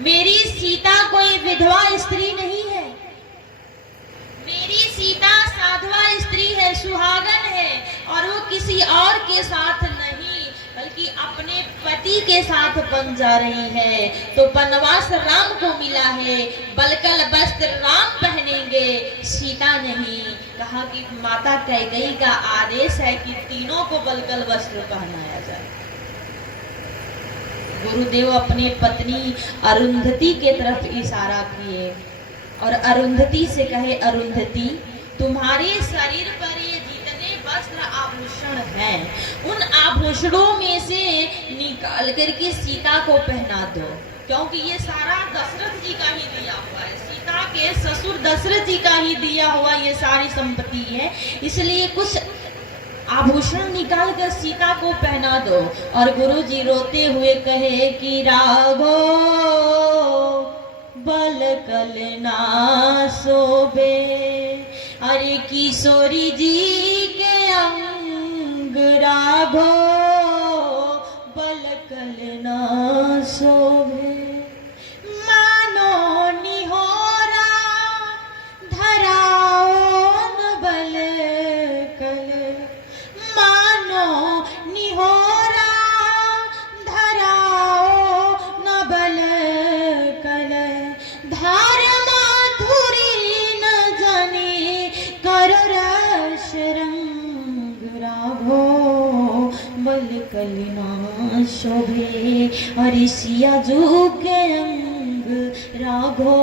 मेरी सीता कोई विधवा स्त्री नहीं है, मेरी सीता साधवा स्त्री है, सुहागन है, और वो किसी और के साथ नहीं बल्कि अपने पति के साथ बन जा रही है। तो वनवास राम को मिला है, बलकल वस्त्र राम पहनेंगे, सीता नहीं। कहा कि माता कैकेयी का आदेश है कि तीनों को बलकल वस्त्र पहनाया जाए। गुरुदेव अपने पत्नी अरुंधति के तरफ इशारा किए और अरुंधति से कहे, अरुंधति तुम्हारे शरीर पर ये जितने वस्त्र आभूषण हैं उन आभूषणों में से निकाल करके सीता को पहना दो, क्योंकि ये सारा दशरथ जी का ही दिया हुआ है, सीता के ससुर दशरथ जी का ही दिया हुआ ये सारी संपत्ति है, इसलिए कुछ आभूषण निकाल कर सीता को पहना दो। और गुरुजी रोते हुए कहे कि राघो बलकल ना शोभे, अरे किशोरी जी के अंग राघो बलकल ना शोभे, मानो निहोरा धराओ न बलकल, मानो निहोरा धराओ न बलकल, धार माधुरी न जाने कर रस रंग राघो बलकल ना शोभे, और सिया जो के अंग राघो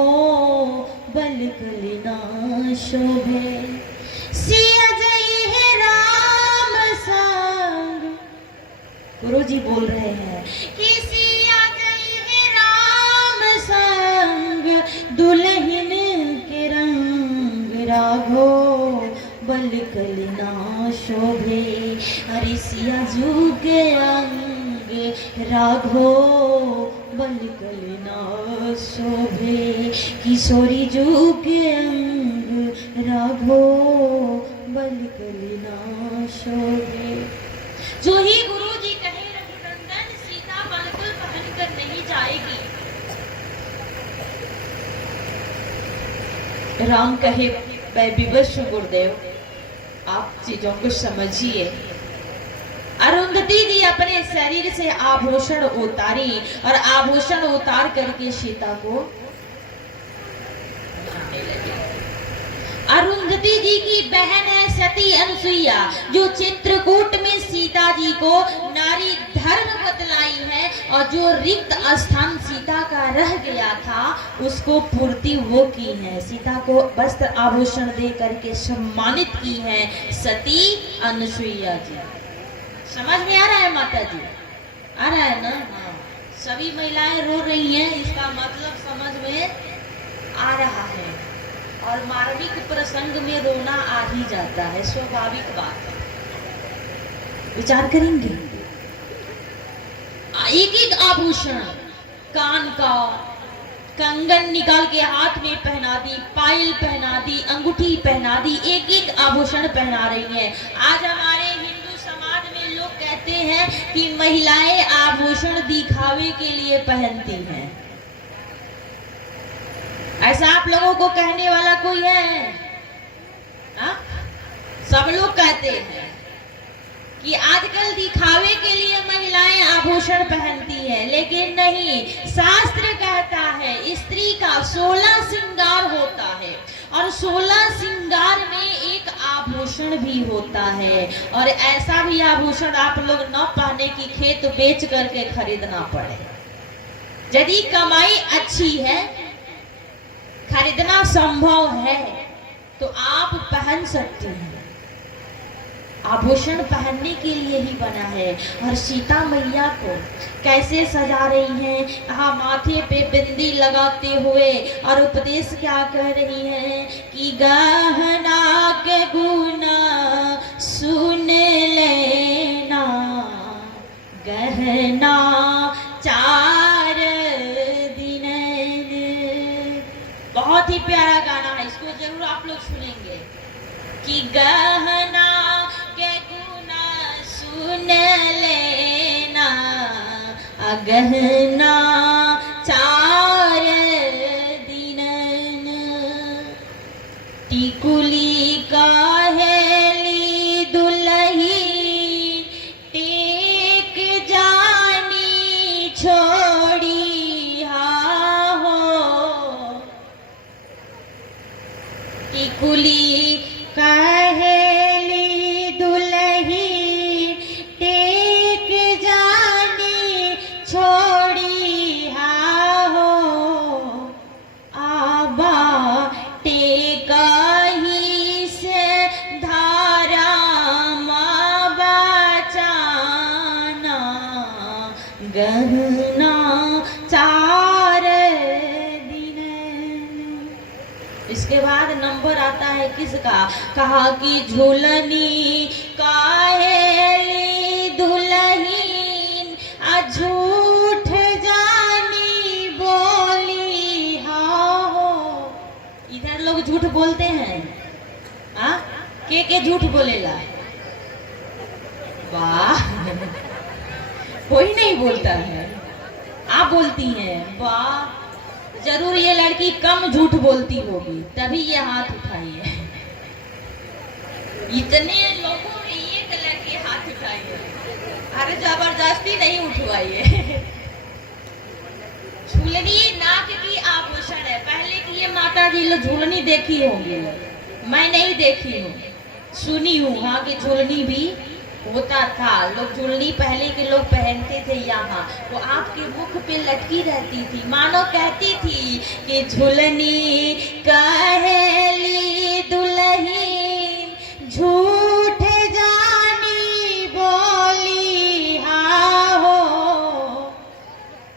बलकल ना शोभे, सिया जय है राम संग। गुरुजी बोल रहे हैं कि सिया जय है राम संग, दुल्हन के रंग राघो बलकल ना शोभे, अरे सिया जू के अंग राघो बलकल ना शोभे, किशोरी जू के अंग राघो बलकल ना शोभे। जो ही गुरु जी कहे रघुनंदन सीता बलकल पहन कर नहीं जाएगी, राम कहे मैं विवश हूं गुरुदेव, आप चीजों को समझिए। अरुंधति जी अपने शरीर से आभूषण उतारी और आभूषण उतार करके सीता को अरुंधति जी की बहन है सती अनसुईया, जो चित्रकूट में सीता जी को नारी धर्म बतलाई है और जो रिक्त स्थान सीता का रह गया था उसको पूर्ति वो की है, सीता को वस्त्र आभूषण दे करके सम्मानित की है सती अनसुईया जी। समझ में आ रहा है माता जी? आ रहा है ना? हाँ। सभी महिलाएं रो रही हैं, इसका मतलब समझ में आ रहा है। और मार्मिक प्रसंग में रोना आ ही जाता है, स्वाभाविक बात है। विचार करेंगे। एक एक आभूषण, कान का कंगन निकाल के हाथ में पहना दी, पायल पहना दी, अंगूठी पहना दी, एक एक आभूषण पहना रही है। आज हमारे हिंदू समाज में लोग कहते हैं कि महिलाएं आभूषण दिखावे के लिए पहनती हैं। ऐसा आप लोगों को कहने वाला कोई है? हा? सब लोग कहते हैं कि आजकल दिखावे के लिए महिलाएं आभूषण पहनती हैं, लेकिन नहीं, शास्त्र कहता है स्त्री का 16 श्रृंगार होता है और 16 श्रृंगार में एक आभूषण भी होता है। और ऐसा भी आभूषण आप लोग न पहने कि खेत बेच करके खरीदना पड़े। यदि कमाई अच्छी है, खरीदना संभव है, तो आप पहन सकते हैं। आभूषण पहनने के लिए ही बना है। और सीता मैया को कैसे सजा रही हैं, कहा माथे पे बिंदी लगाते हुए, और उपदेश क्या कह रही हैं कि गहना के गुना सुन लेना, गहना चार दिन। बहुत ही प्यारा गाना है, इसको जरूर आप लोग सुनेंगे कि गहना के गुना सुन लेना, गहना चार कुली कहेली दुलही टेक जानी छोड़ी हा हो आबा टेका ही से धारा माँ बचाना गहना चार दिन। इसके बाद नंबर आता है किसका? कहा कि झूलनी काहेली दुल्हीन झूठ जानी बोली हा हो। इधर लोग झूठ बोलते हैं, हाँ? के झूठ बोलेला? वाह, कोई नहीं बोलता है, आप बोलती हैं। वाह, जरूर ये लड़की कम झूठ बोलती होगी तभी ये हाथ उठाई है। इतने लोगों में एक लड़की हाथ उठाई है, अरे जबरदस्ती नहीं उठवाई है। झूलनी नाक की आभूषण है। पहले की ये माता जी लोग झूलनी देखी होंगी, मैं नहीं देखी हूँ, सुनी हूँ हाँ कि झूलनी भी होता था। लोग झूलनी पहले के लोग पहनते थे, यहाँ वो आपके मुख पे लटकी रहती थी, मानो कहती थी कि झूलनी कहेली दुल्हीन झूठ जानी बोली हा हो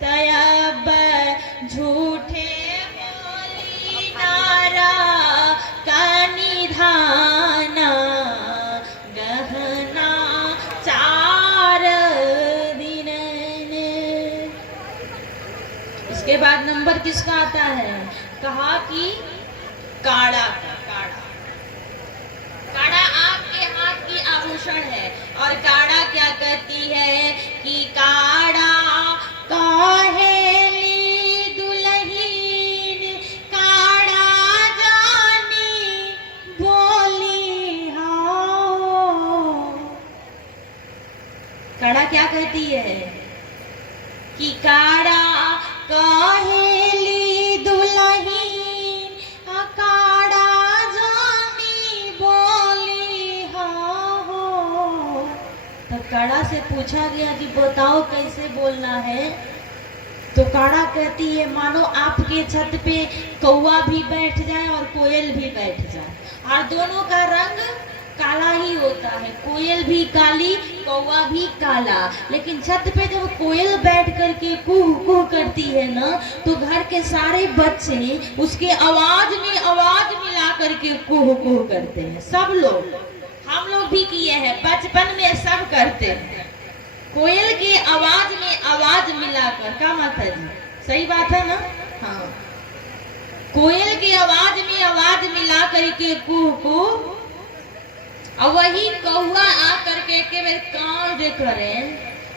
तयब झूठे बोली नारा का निधाना गहना चार दिन। इसके बाद नंबर किसका आता है? कहा कि काड़ा का। काड़ा आपके हाथ की आभूषण है। और काड़ा क्या कहती है कि काड़ा काहेली दुल्हीन काड़ा जानी बोली हो। काड़ा क्या कहती है कि काड़ा काहेली दुल्हीन काड़ा जानी बोली हो। तो काड़ा से पूछा गया कि बताओ कैसे बोलना है? तो काड़ा कहती है मानो आपके छत पे कौवा भी बैठ जाए और कोयल भी बैठ जाए, और दोनों का रंग काला ही होता है, कोयल भी काली कौवा भी काला। लेकिन छत पे जब कोयल बैठ करके कुह कुह करती है ना, तो घर के सारे बच्चे उसके आवाज में आवाज मिला करके कुह कुह करते हैं। सब लोग, हम लोग भी किए हैं, बचपन में सब करते हैं। कोयल के आवाज में आवाज मिलाकर, क्या माता जी सही बात है ना? हाँ, कोयल के आवाज में आवाज मिला करके कुह कुह, और वही कौआ आकर के कान दे करे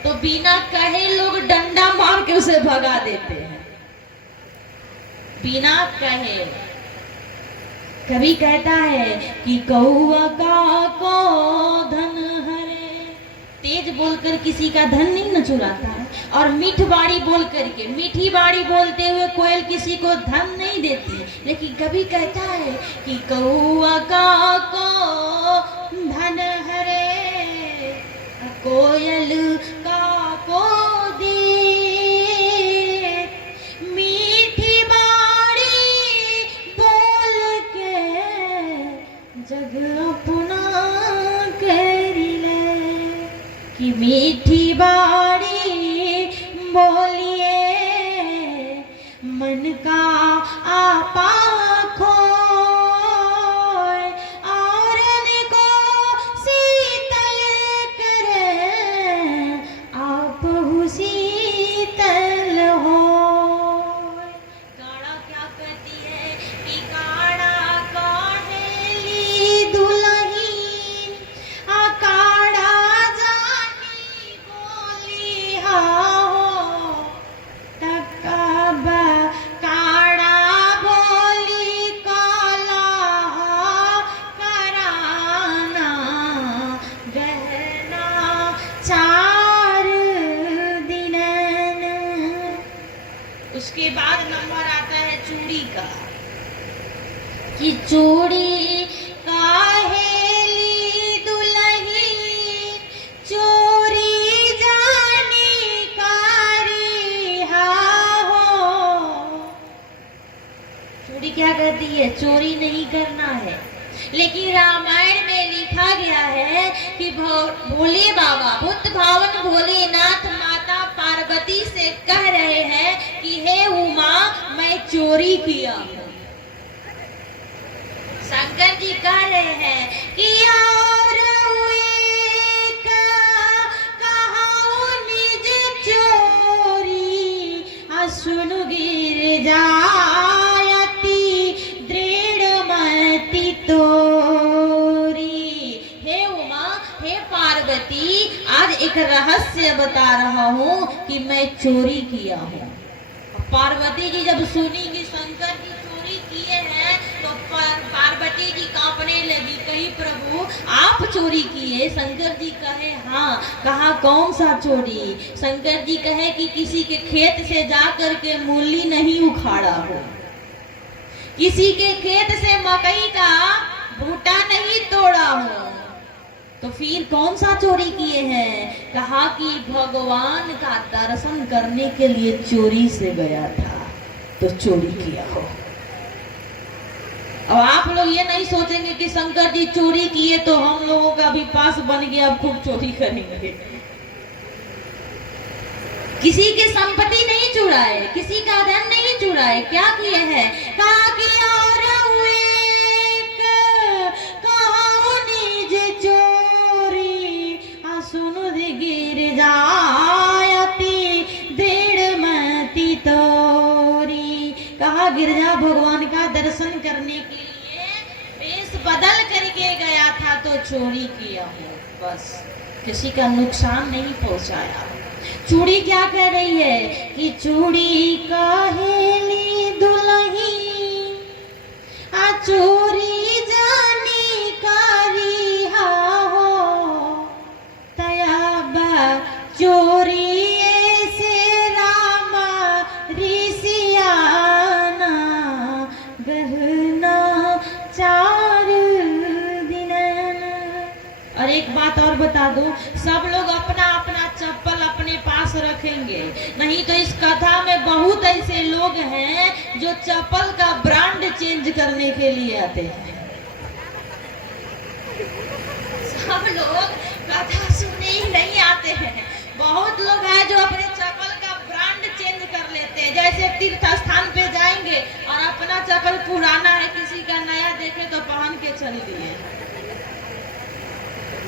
तो बिना कहे लोग डंडा मार के उसे भगा देते हैं, बिना कहे। कभी कहता है कि कौआ का को धन हरे, तेज बोलकर किसी का धन नहीं न चुराता है, और मीठ बाड़ी बोल करके, मीठी बाड़ी बोलते हुए कोयल किसी को धन नहीं देती। लेकिन कभी कहता है कि कौआ का को धन हरे कोयल का को दी मीठी बाड़ी बोल के जग अपना कर ले। कि मीठी बाड़ी बोलिए मन का आपा उसके बाद नंबर आता है चूड़ी का। कि चूड़ी काहेली दुल्ही चोरी जानी कारी हा हो। चूड़ी क्या कहती है? चोरी नहीं करना है। लेकिन रामायण में लिखा गया है कि भोले बाबा बुद्ध भावन भोलेनाथ माता पार्वती से कह रहे हैं कि हे उमा, मैं चोरी किया हूँ। शंकर जी कह रहे हैं कि और निज चोरी सुन गिर जायती दृढ़ मति तोरी। हे उमा, हे पार्वती, आज एक रहस्य बता रहा हूँ कि मैं चोरी किया हूँ। पार्वती जी जब सुनी कि शंकर जी चोरी किए हैं तो पार्वती जी कांपने लगी, कहीं प्रभु आप चोरी किए? शंकर जी कहे हाँ। कहा कौन सा चोरी? शंकर जी कहे कि किसी के खेत से जाकर के मूली नहीं उखाड़ा हो, किसी के खेत से मकई का भूटा नहीं तोड़ा हो, तो फिर कौन सा चोरी किए हैं? कहा कि भगवान का दर्शन करने के लिए चोरी से गया था तो चोरी किया हो। अब आप लोग ये नहीं सोचेंगे कि शंकर जी चोरी किए तो हम लोगों का भी पास बन गया, अब खूब चोरी करेंगे। किसी की संपत्ति नहीं चुराए, किसी का धन नहीं चुराए, क्या किए हैं? कहा कि और गिर जायती दृढ़ मति तोरी। कहा गिरजा भगवान का दर्शन करने के लिए वेश बदल करके गया था तो चोरी किया हूँ, बस किसी का नुकसान नहीं पहुंचाया। चूड़ी क्या कह रही है कि चूड़ी काहेली दुल्ही चोरी जानी कारी हा हो। चोरी से रामा ऋषियाना गहना चार दिन। और एक बात और बता दूं, सब लोग अपना अपना चप्पल अपने पास रखेंगे, नहीं तो इस कथा में बहुत ऐसे लोग हैं जो चप्पल का ब्रांड चेंज करने के लिए आते हैं। सब लोग कथा सुनने ही नहीं आते हैं, बहुत लोग हैं जो अपने चप्पल का ब्रांड चेंज कर लेते हैं। जैसे तीर्थ स्थान पे जाएंगे और अपना चप्पल पुराना है, किसी का नया देखे तो पहन के चल दिए,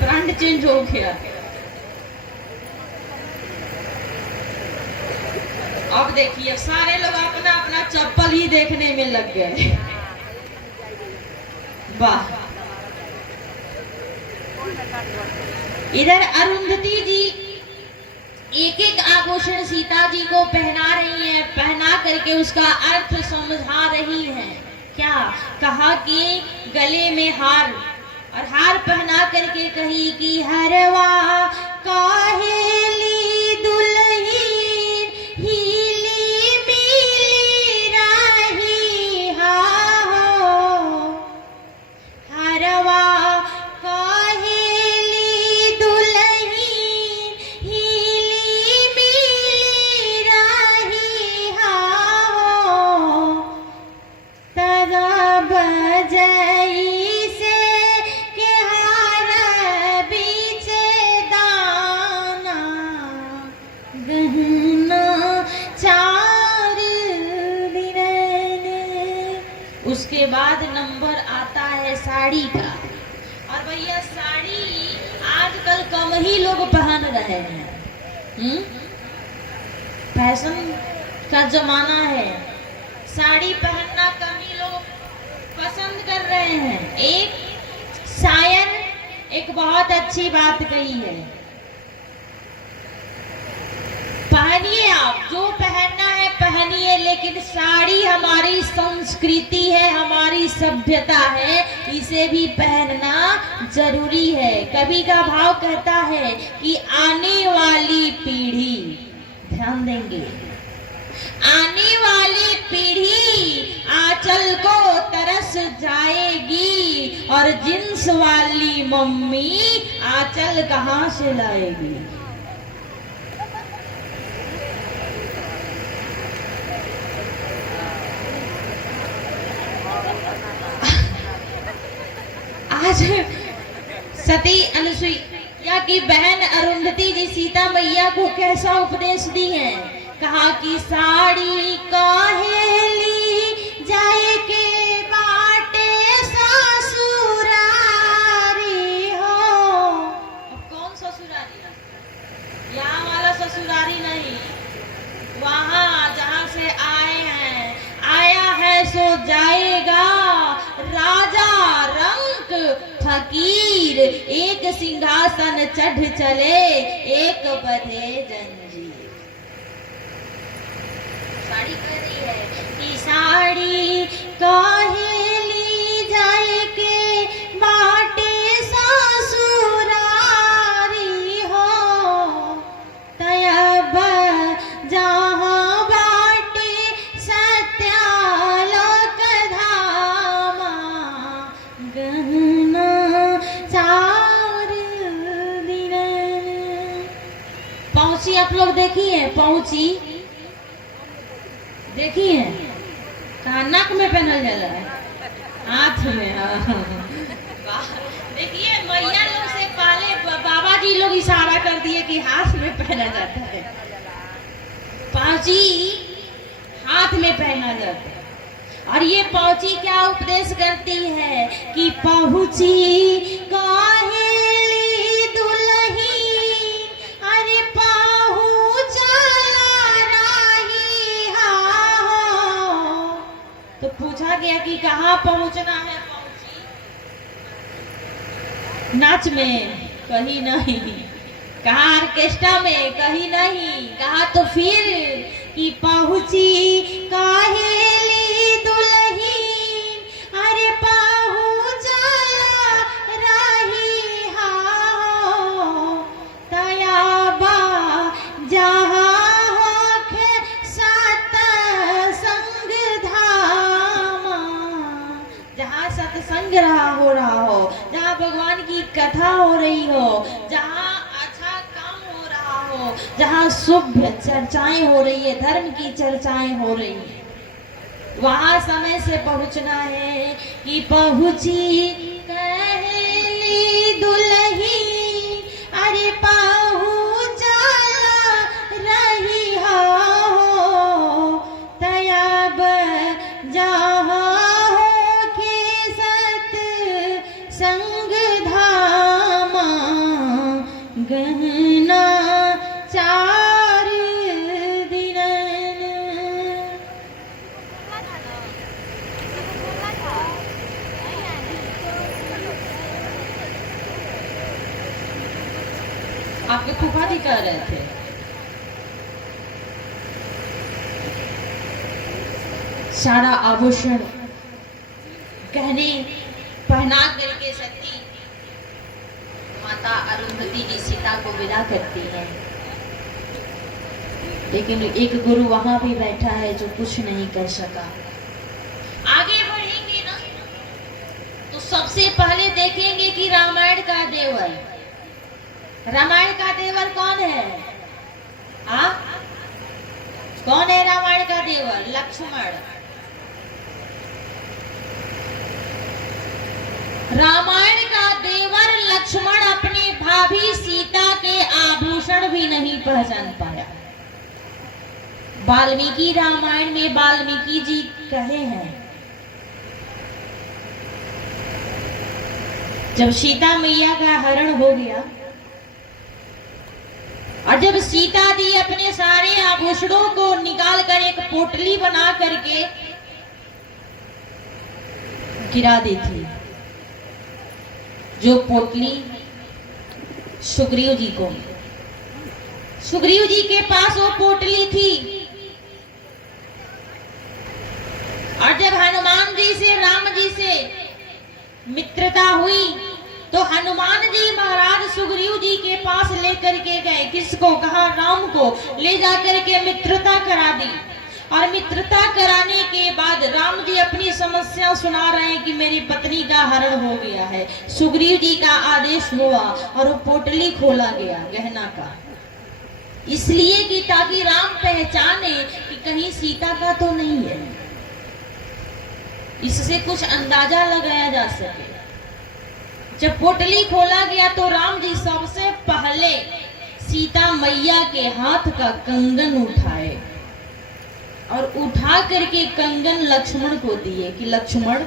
ब्रांड चेंज हो गया। अब देखिए सारे लोग अपना अपना चप्पल ही देखने में लग गए। वाह। इधर अरुंधति जी एक एक आभूषण सीता जी को पहना रही हैं, पहना करके उसका अर्थ समझा रही हैं। क्या कहा कि गले में हार, और हार पहना करके कही कि हरवा काहेली दुल्ही हीली मिली राही हा हो। हरवा उसके बाद नंबर आता है साड़ी का। और भैया साड़ी आजकल कम ही लोग पहन रहे हैं, फैशन का जमाना है, साड़ी पहनना कम ही लोग पसंद कर रहे हैं। एक शायर एक बहुत अच्छी बात कही है, पहनिए आप जो पहनना है पहनिए, लेकिन साड़ी हमारी संस्कृति है, हमारी सभ्यता है, इसे भी पहनना जरूरी है। कवि का भाव कहता है कि आने वाली पीढ़ी, ध्यान देंगे, आने वाली पीढ़ी आंचल को तरस जाए पुलिस वाली मम्मी आंचल कहाँ से लाएगी। आज सती अनुसुईया की बहन अरुंधति जी सीता मैया को कैसा उपदेश दी है। कहा कि साड़ी काहेली जाए के बाटे ससुरारी हो। अब कौन ससुरारी? यहाँ वाला ससुरारी नहीं, वहाँ जहाँ से आए हैं, आया है सो जाएगा। राजा रंक फकीर एक सिंहासन चढ़ चले, एक बधे जंजीर। साड़ी कह रही है कि साड़ी काहेली जाए के बाटे ससुरारी हो। तयब जहाँ बाटे सत्यालोक धामा, गहना चार दिन। पहुंची आप लोग देखी है? पहुंची देखी है? कहा नाक में पहनल जाला है, हाथ में। देखिए मैया लोग से पहले बाबा जी लोग इशारा कर दिए कि हाथ में पहना जाता है। पाँची हाथ में पहना जाता है। और ये पहुंची क्या उपदेश करती है कि पहुंची काहेली दुल्ही, अरे पहुंचला रही हो। तो पूछा गया कि कहाँ पहुंचना है। पहुंची नाच में? कहीं नहीं। कहा ऑर्केस्ट्रा में? कहीं नहीं। कहा तो फिर कि पहुंची काहेली दुल्ही, अरे पहुंचला रही हो। तयाबा जहाँ होखे सत्संग धामा, जहाँ सत्संग हो रहा हो, जहाँ भगवान की कथा हो रही हो, जहाँ अच्छा काम हो रहा हो, जहाँ शुभ चर्चाएं हो रही है, धर्म की चर्चाएं हो रही है, वहां समय से पहुंचना है। कि पहुंची कहली दुल्ही, अरे पहुंचला रही हो। तयब जहाँ होखे सत्संग धामा, गहना चार दिन। आपके फूफा जी कह रहे थे सारा आभूषण गहने पहना करके सती माता अरुंधति जी सीता को विदा करती है। लेकिन एक गुरु वहां भी बैठा है जो कुछ नहीं कर सका। आगे बढ़ेंगे ना तो सबसे पहले देखेंगे कि रामायण का देवर, रामायण का देवर कौन है? कौन है रामायण का देवर? लक्ष्मण। रामायण का देवर लक्ष्मण अपने भाभी सीता के आभूषण भी नहीं पहचान पाया। वाल्मीकि रामायण में वाल्मीकि जी कहे हैं, जब सीता मैया का हरण हो गया और जब सीता दी अपने सारे आभूषणों को निकाल कर एक पोटली बना करके गिरा दी थी, जो पोटली सुग्रीव जी को, सुग्रीव जी के पास वो पोटली थी। और जब हनुमान जी से, राम जी से मित्रता हुई तो हनुमान जी महाराज सुग्रीव जी के पास लेकर के गए। किसको? कहा राम को ले जाकर के मित्रता करा दी। और मित्रता कराने के बाद राम जी अपनी समस्या सुना रहे हैं कि मेरी पत्नी का हरण हो गया है। सुग्रीव जी का आदेश हुआ और वो पोटली खोला गया गहना का, इसलिए कि ताकि राम पहचाने कि कहीं सीता का तो नहीं है, इससे कुछ अंदाजा लगाया जा सके। जब पोटली खोला गया तो राम जी सबसे पहले सीता मैया के हाथ का कंगन उठाए और उठा करके कंगन लक्ष्मण को दिए कि लक्ष्मण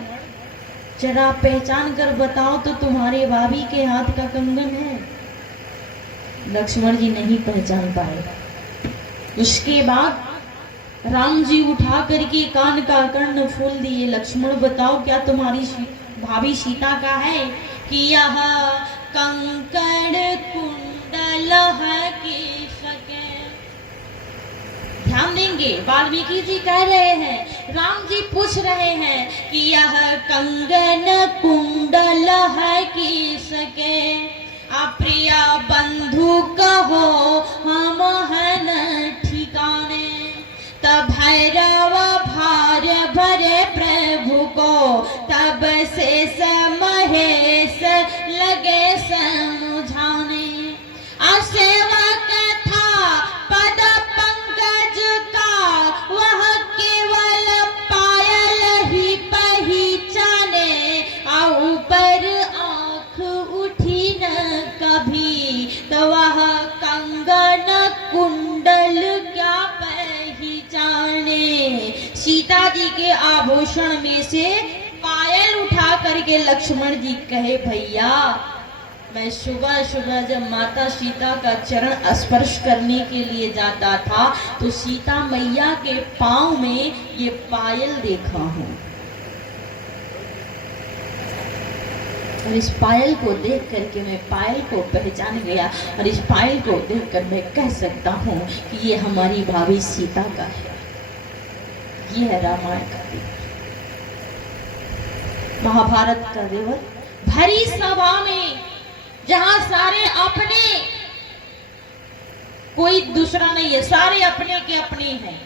जरा पहचान कर बताओ तो तुम्हारे भाभी के हाथ का कंगन है। लक्ष्मण जी नहीं पहचान पाए। उसके बाद राम जी उठा करके कान का कर्ण फूल दिए। लक्ष्मण बताओ क्या तुम्हारी भाभी सीता का है कि यह कंकड़ कुंडल है कि सके। ध्यान देंगे, वाल्मीकि जी कह रहे हैं, राम जी पूछ रहे हैं कि यह कंगन कुंडल है कि सके। अप्रिय बंधु कहो हम हन ठिकाने, तब भैरव भार भरे प्रभु को, तब शेष महेश लगे समझाने। असेवक था पद पंकज का, वह केवल पायल ही पहचाने। ऊपर आँख उठी न कभी, तो वह कंगन कुंडल क्या पहचाने। सीता जी के आभूषण में से पायल उठा करके लक्ष्मण जी कहे, भैया मैं सुबह सुबह जब माता सीता का चरण स्पर्श करने के लिए जाता था तो सीता मैया के पांव में ये पायल देखा हूं, और इस पायल को देख करके मैं पायल को पहचान गया, और इस पायल को देखकर मैं कह सकता हूँ कि ये हमारी भाभी सीता का है। ये है रामायण का देवर, महाभारत का देवर। भरी सभा में जहां सारे अपने, कोई दूसरा नहीं है, सारे अपने के अपने हैं,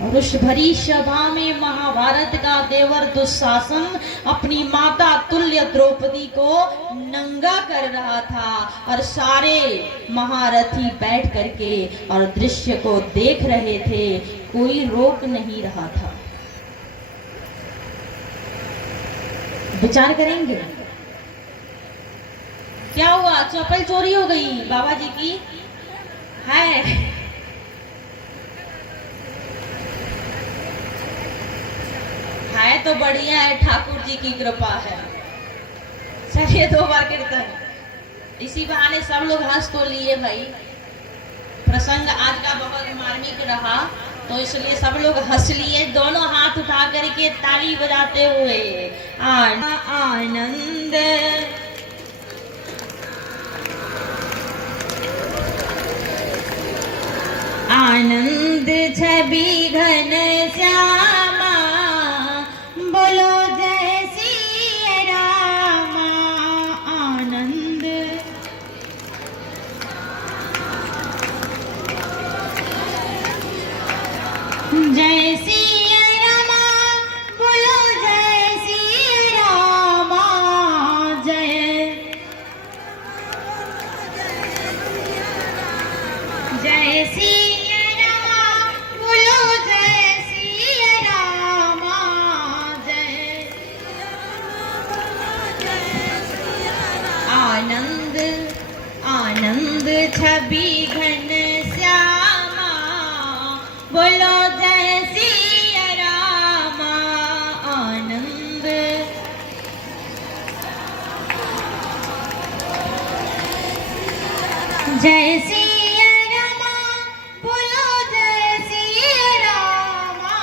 और उस भरी सभा में महाभारत का देवर दुशासन अपनी माता तुल्य द्रौपदी को नंगा कर रहा था, और सारे महारथी बैठ करके और दृश्य को देख रहे थे, कोई रोक नहीं रहा था। विचार करेंगे क्या हुआ? चप्पल चोरी हो गई बाबा जी की है तो बढ़िया है, ठाकुर जी की कृपा है। चलिए 2 बार कीर्तन, इसी बहाने सब लोग हंस तो लिए भाई। प्रसंग आज का बहुत मार्मिक रहा तो इसलिए सब लोग हंस लिए, दोनों हाथ उठा करके ताली बजाते हुए। आनंद आनंद छवि घन श्यामा, बोलो जय श्री रामा। आनंद जय श्री रामा, बोलो जय श्री रामा। जय श्री आनंद छवि घन श्यामा, बोलो जय श्री रामा। आनंद जय श्री रामा, बोलो जय श्री रामा।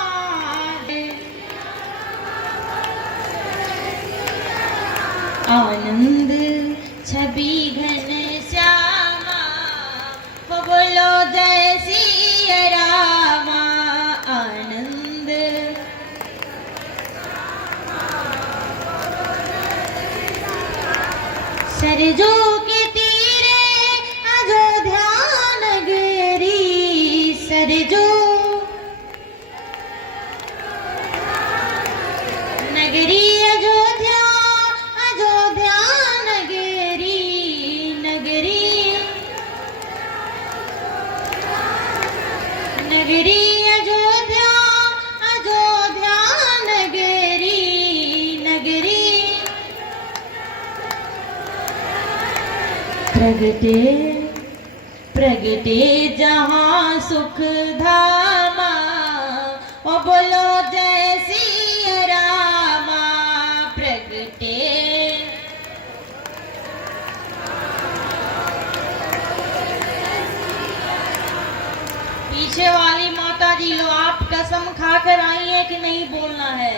आनंद छवि घन श्यामा, बोलो जय श्री रामा। आनंद सरजू के तीरे अयोध्या नगरी, सरजू प्रगटे प्रगटे जहाँ सुख धामा, ओ बोलो जय सिया रामा। प्रगटे पीछे वाली माता जी लो, आप कसम खा कर आई है कि नहीं बोलना है?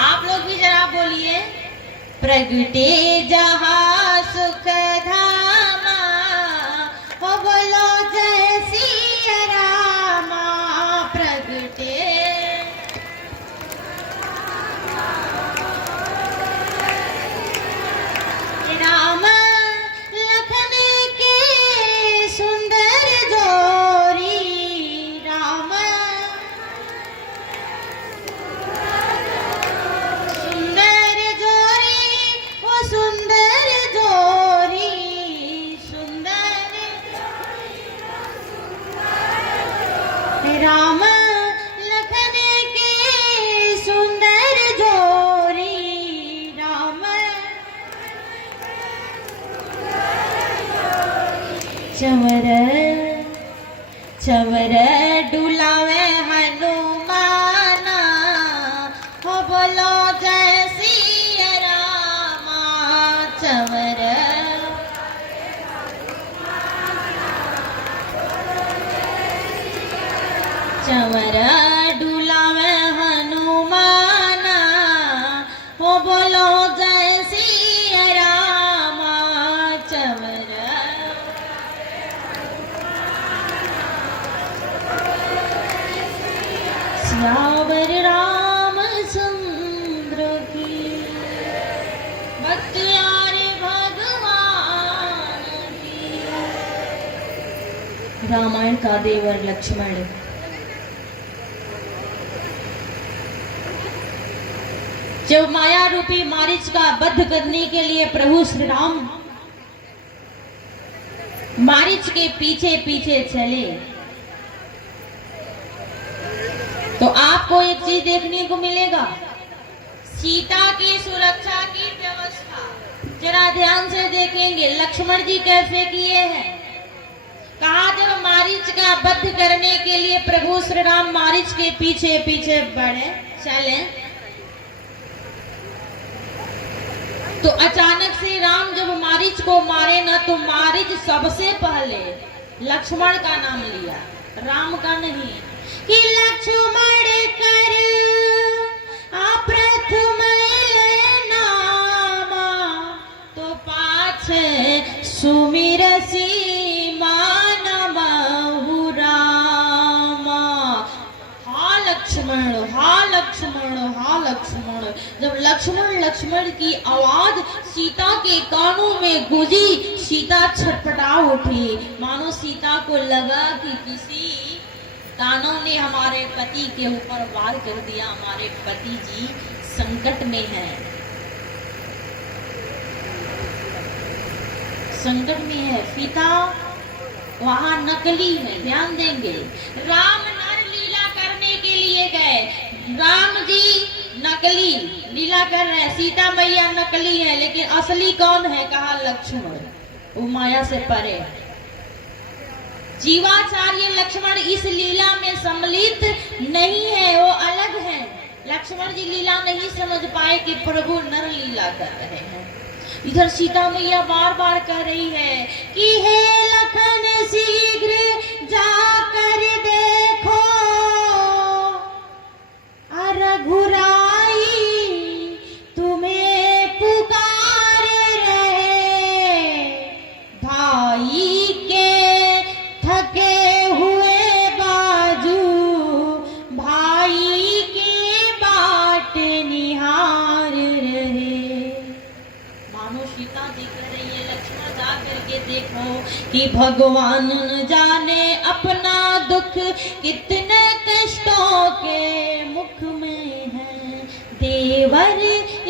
आप लोग भी जरा बोलिए। प्रगटे जहाँ सुख धामा, हो बोलो जय सिया रामा। प्रगटे राम लखन के सुंदर जोरी, राम सुंदर जोरी, वो सुंदर जोरी, सुंदर राम लखन के सुंदर जोरी, राम चवर चवर डुलावे हनुमाना, हो बोलो जय सिया रामा। चवर चवर डुलावे हनुमाना, हो बोलो जय सिया रामा। चवर सियावर रामचंद्र की, बख्तियारे भगवान की। रामायण का देवर लक्ष्मण जब माया रूपी मारीच का वध करने के लिए प्रभु श्री राम मारीच के पीछे पीछे चले, तो आपको एक चीज देखने को मिलेगा, सीता की सुरक्षा की व्यवस्था जरा ध्यान से देखेंगे लक्ष्मण जी कैसे किए हैं। कहा जब मारीच का वध करने के लिए प्रभु श्री राम मारीच के पीछे पीछे बढ़े चले, तो अचानक से राम जब मारीच को मारे ना, तो मारीच सबसे पहले लक्ष्मण का नाम लिया, राम का नहीं, कि लक्ष्मण कर अप्रथम नामा, तो पाछे सुमिरसी मान बहु रामा। हा लक्ष्मण हा लक्ष्मण हा लक्ष्मण। जब लक्ष्मण लक्ष्मण की आवाज सीता के कानों में गूंजी, सीता छटपटा उठी, मानो सीता को लगा कि किसी दानव ने हमारे पति के ऊपर वार कर दिया, हमारे पति जी संकट में हैं, संकट में है। सीता वहां नकली है, ध्यान देंगे। राम नर लीला करने के लिए गए, राम जी नकली लीला कर रहे हैं, सीता मैया नकली है, लेकिन असली कौन है? कहा लक्ष्मण, वो माया से परे। जीवाचार्य लक्ष्मण इस लीला में सम्मिलित नहीं है, वो अलग है। लक्ष्मण जी लीला नहीं समझ पाए कि प्रभु नर लीला कर रहे हैं। इधर सीता मैया बार बार कह रही है कि हे लखन शीघ्र जाकर देखो, रघुराई तुम्हें पुकार रहे, भाई के थके हुए बाजू, भाई के बाट निहार रहे। मानो सीता जी कह रही है लक्ष्मण जा करके देखो कि भगवान न जाने अपना दुख कितने कष्टों के मुख में है, देवर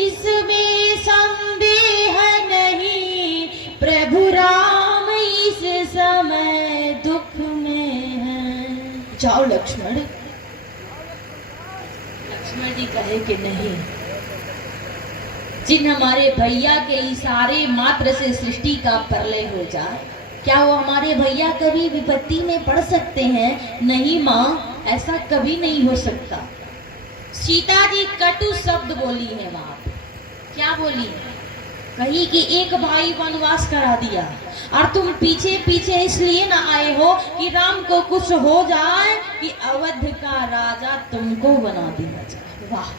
इसमें संदेह नहीं, प्रभु राम इस समय दुख में है। जाओ लक्ष्मण। लक्ष्मण जी कहे कि नहीं, जिन हमारे भैया के इशारे मात्र से सृष्टि का प्रलय हो जाए, क्या वो हमारे भैया कभी विपत्ति में पड़ सकते हैं? नहीं माँ, ऐसा कभी नहीं हो सकता। सीता जी कटु शब्द बोली है वहां पे। क्या बोली? कही कि एक भाई वनवास करा दिया और तुम पीछे पीछे इसलिए ना आए हो कि राम को कुछ हो जाए कि अवध का राजा तुमको बना दिया जाए। वाह!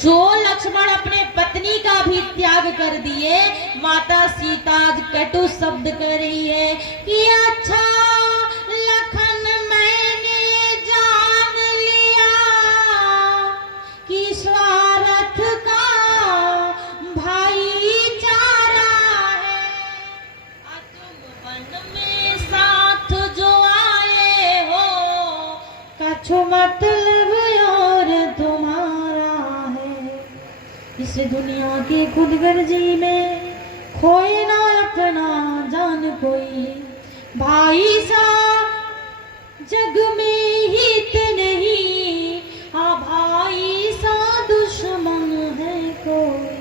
जो लक्ष्मण अपने पत्नी का भी त्याग कर दिए, माता सीता आज कटु शब्द कर रही है कि अच्छा लखन मैंने जान लिया कि स्वार्थ का भाईचारा है। तुम वन में साथ जो आए हो, कछु मतलब और तुम्हारा है। इस दुनिया के खुदगर्जी में खोए ना अपना जान कोई, भाई सा जग में हित नहीं, हाँ भाई सा दुश्मन है कोई।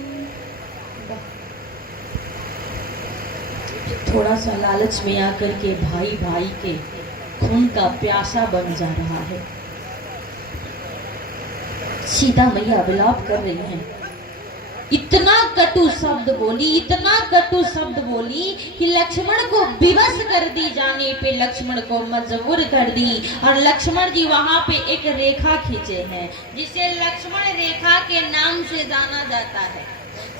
थोड़ा सा लालच में आकर के भाई भाई के खून का प्यासा बन जा रहा है। सीता मैया विलाप कर रही हैं। इतना कटु शब्द बोली, इतना कटु शब्द बोली कि लक्ष्मण को विवश कर दी, जाने पे लक्ष्मण को मजबूर कर दी। और लक्ष्मण जी वहां पे एक रेखा खींचे हैं जिसे लक्ष्मण रेखा के नाम से जाना जाता है।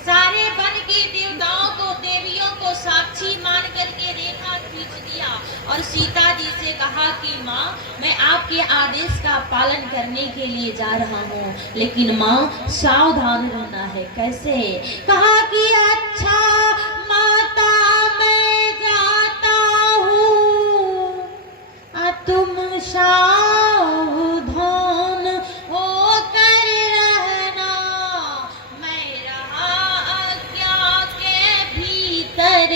सारे वन के देवताओं को, देवियों को साक्षी मान करके रेखा खींच दिया और सीता जी से कहा कि माँ, मैं आपके आदेश का पालन करने के लिए जा रहा हूँ, लेकिन माँ सावधान रहना है। कैसे? कहा कि अच्छा माता मैं जाता हूँ, तुम सावधान होकर रहना, मैं रहा आज्ञा के भीतर,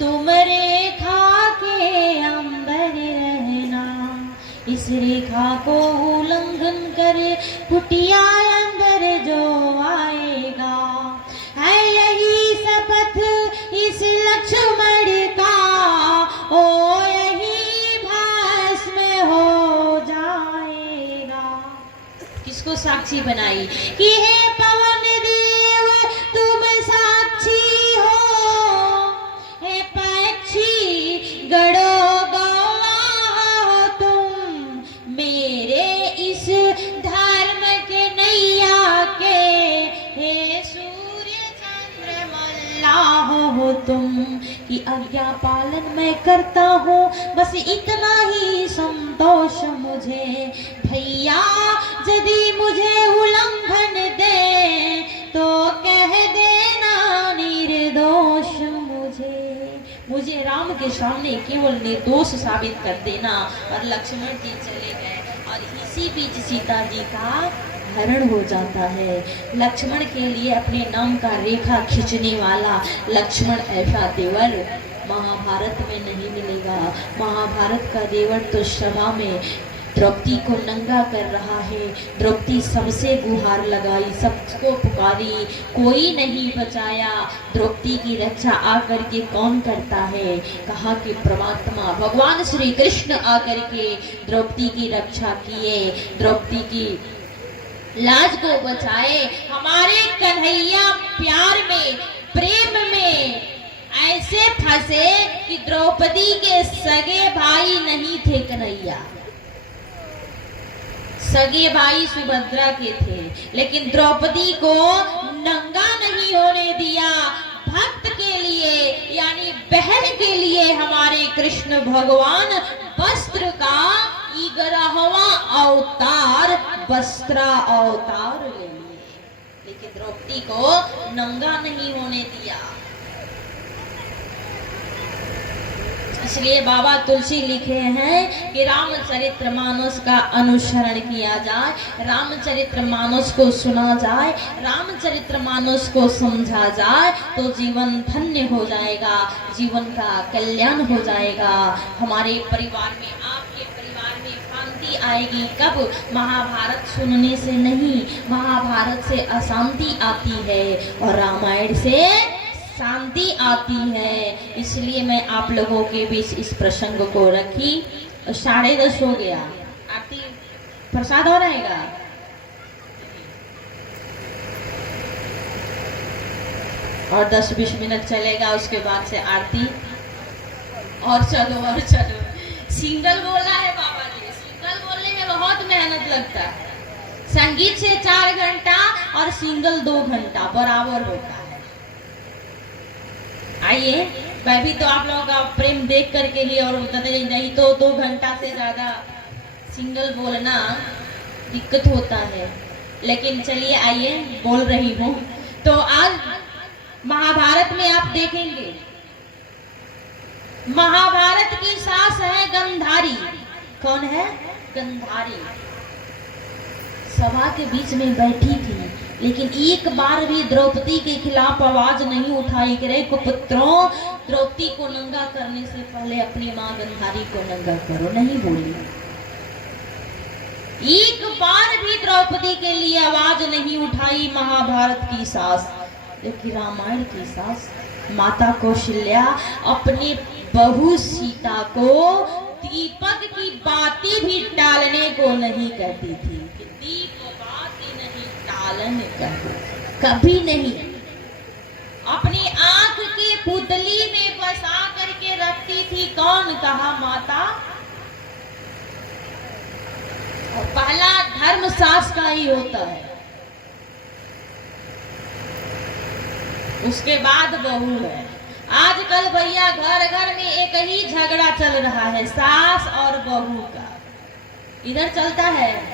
तुम रेखा के अंदर रहना। इस रेखा को उल्लंघन कर कुटिया अंदर जो आएगा, है यही शपथ इस लक्ष्मण का, ओ यही भस्म हो जाएगा। किसको साक्षी बनाई? कि हे पवन देव तुम साक्षी हो, हे पक्षी गड़ो गवाह हो तुम, मेरे इस धर्म के नैया के, हे सूर्य चंद्र मल्लाह हो तुम, कि आज्ञा पालन मैं करता हूँ, बस इतना ही संतोष मुझे। भैया यदि मुझे उल्लंघन दे तो कह देना निर्दोष मुझे राम के सामने केवल निर्दोष साबित कर देना। और लक्ष्मण जी चले गए और इसी बीच सीता जी का हरण हो जाता है। लक्ष्मण के लिए अपने नाम का रेखा खींचने वाला लक्ष्मण ऐसा देवर महाभारत में नहीं मिलेगा। महाभारत का देवर तो सभा में द्रौपदी को नंगा कर रहा है। द्रौपदी सबसे गुहार लगाई, सबको पुकारी, कोई नहीं बचाया। द्रौपदी की रक्षा आकर के कौन करता है? कहा कि परमात्मा भगवान श्री कृष्ण आकर के द्रौपदी की रक्षा किए, द्रौपदी की लाज को बचाए। हमारे कन्हैया प्यार में, प्रेम में ऐसे फंसे कि द्रौपदी के सगे भाई नहीं थे कन्हैया, सगे भाई सुभद्रा के थे, लेकिन द्रौपदी को नंगा नहीं होने दिया। भक्त के लिए यानी बहन के लिए हमारे कृष्ण भगवान वस्त्र का 11वां अवतार वस्त्रा अवतार ले लिए, लेकिन द्रौपदी को नंगा नहीं होने दिया। इसलिए बाबा तुलसी लिखे हैं कि रामचरितमानस का अनुसरण किया जाए, रामचरितमानस को सुना जाए, रामचरितमानस को समझा जाए तो जीवन धन्य हो जाएगा, जीवन का कल्याण हो जाएगा। हमारे परिवार में, आपके परिवार में शांति आएगी कब? महाभारत सुनने से नहीं, महाभारत से अशांति आती है और रामायण से शांति आती है। इसलिए मैं आप लोगों के बीच इस प्रसंग को रखी। 10:30 हो गया, आरती प्रसाद हो रहेगा। और 10-20 मिनट चलेगा, उसके बाद से आरती। और चलो सिंगल बोला है बाबा जी, सिंगल बोलने में बहुत मेहनत लगता है। संगीत से 4 घंटा और सिंगल 2 घंटा बराबर होता है। आइए, मैं भी तो आप लोगों का प्रेम देख करके ही और नहीं तो 2 घंटा से ज्यादा सिंगल बोलना दिक्कत होता है। लेकिन चलिए आइए, बोल रही हूँ। तो आज महाभारत में आप देखेंगे, महाभारत की सास है गंधारी। कौन है? गंधारी। सभा के बीच में बैठी थी, लेकिन एक बार भी द्रौपदी के खिलाफ आवाज नहीं उठाई कि रे कुपुत्रों, द्रौपदी को नंगा करने से पहले अपनी मां गंधारी को नंगा करो, नहीं बोली। एक बार भी द्रौपदी के लिए आवाज नहीं उठाई महाभारत की सास। जबकि रामायण की सास माता कौशल्या अपने बहू सीता को दीपक की बाती भी टालने को नहीं कहती थी कि दीप बाती नहीं टालन कहो, कभी नहीं। अपनी आंख की पुतली में बसा करके रखती थी। कौन कहा? माता। और पहला धर्म सास का ही होता है, उसके बाद बहू है। आजकल भैया घर घर में एक ही झगड़ा चल रहा है, सास और बहू का। इधर चलता है